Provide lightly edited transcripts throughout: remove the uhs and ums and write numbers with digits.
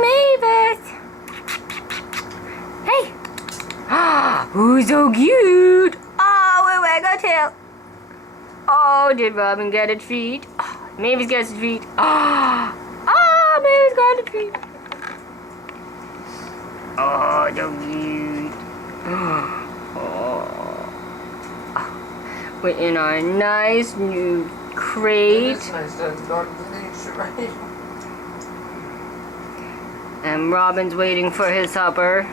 Mavis. Hey. Who's so cute? Oh, wait, I got tail. Oh, did Robin get a treat? Oh, Mavis gets a treat. Oh, Mavis got a treat. Oh, so cute. Oh. We're in our nice new crate. It is nice to have dogs in nature, right? And Robin's waiting for his supper.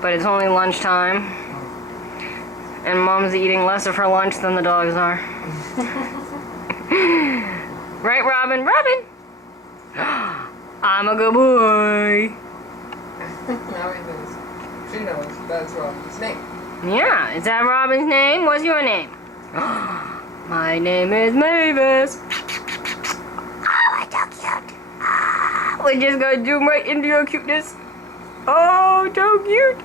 But it's only lunchtime. And Mom's eating less of her lunch than the dogs are. Right, Robin? Robin! I'm a good boy. Now he knows. She knows that's Robin's name. Yeah, is that Robin's name? What's your name? My name is Mavis. Oh, it's so cute. We're just gonna zoom right into your cuteness. Oh, so cute.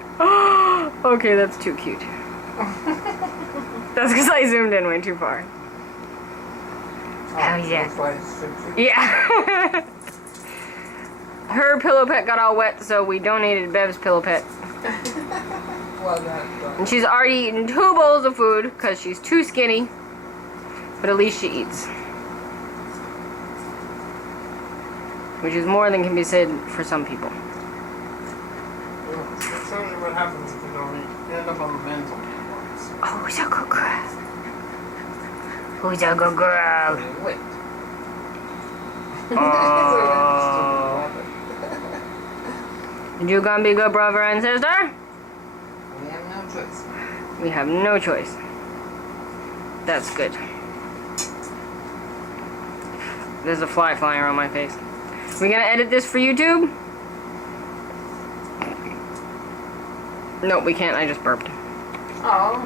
Okay, that's too cute. That's because I zoomed in way too far. Oh, yeah. That's why it's so cute. Yeah. Her pillow pet got all wet, so we donated Bev's pillow pet. Well done. And she's already eaten 2 bowls of food because she's too skinny. But at least she eats. Which is more than can be said for some people. That's only what happens if you don't eat. You end up on the mental ones. Oh, who's a good girl? Who's a good girl? Wait. Oh. You gonna be good brother and sister? We have no choice. We have no choice. That's good. There's a fly flying around my face. We gonna edit this for YouTube? Nope, we can't. I just burped. Oh.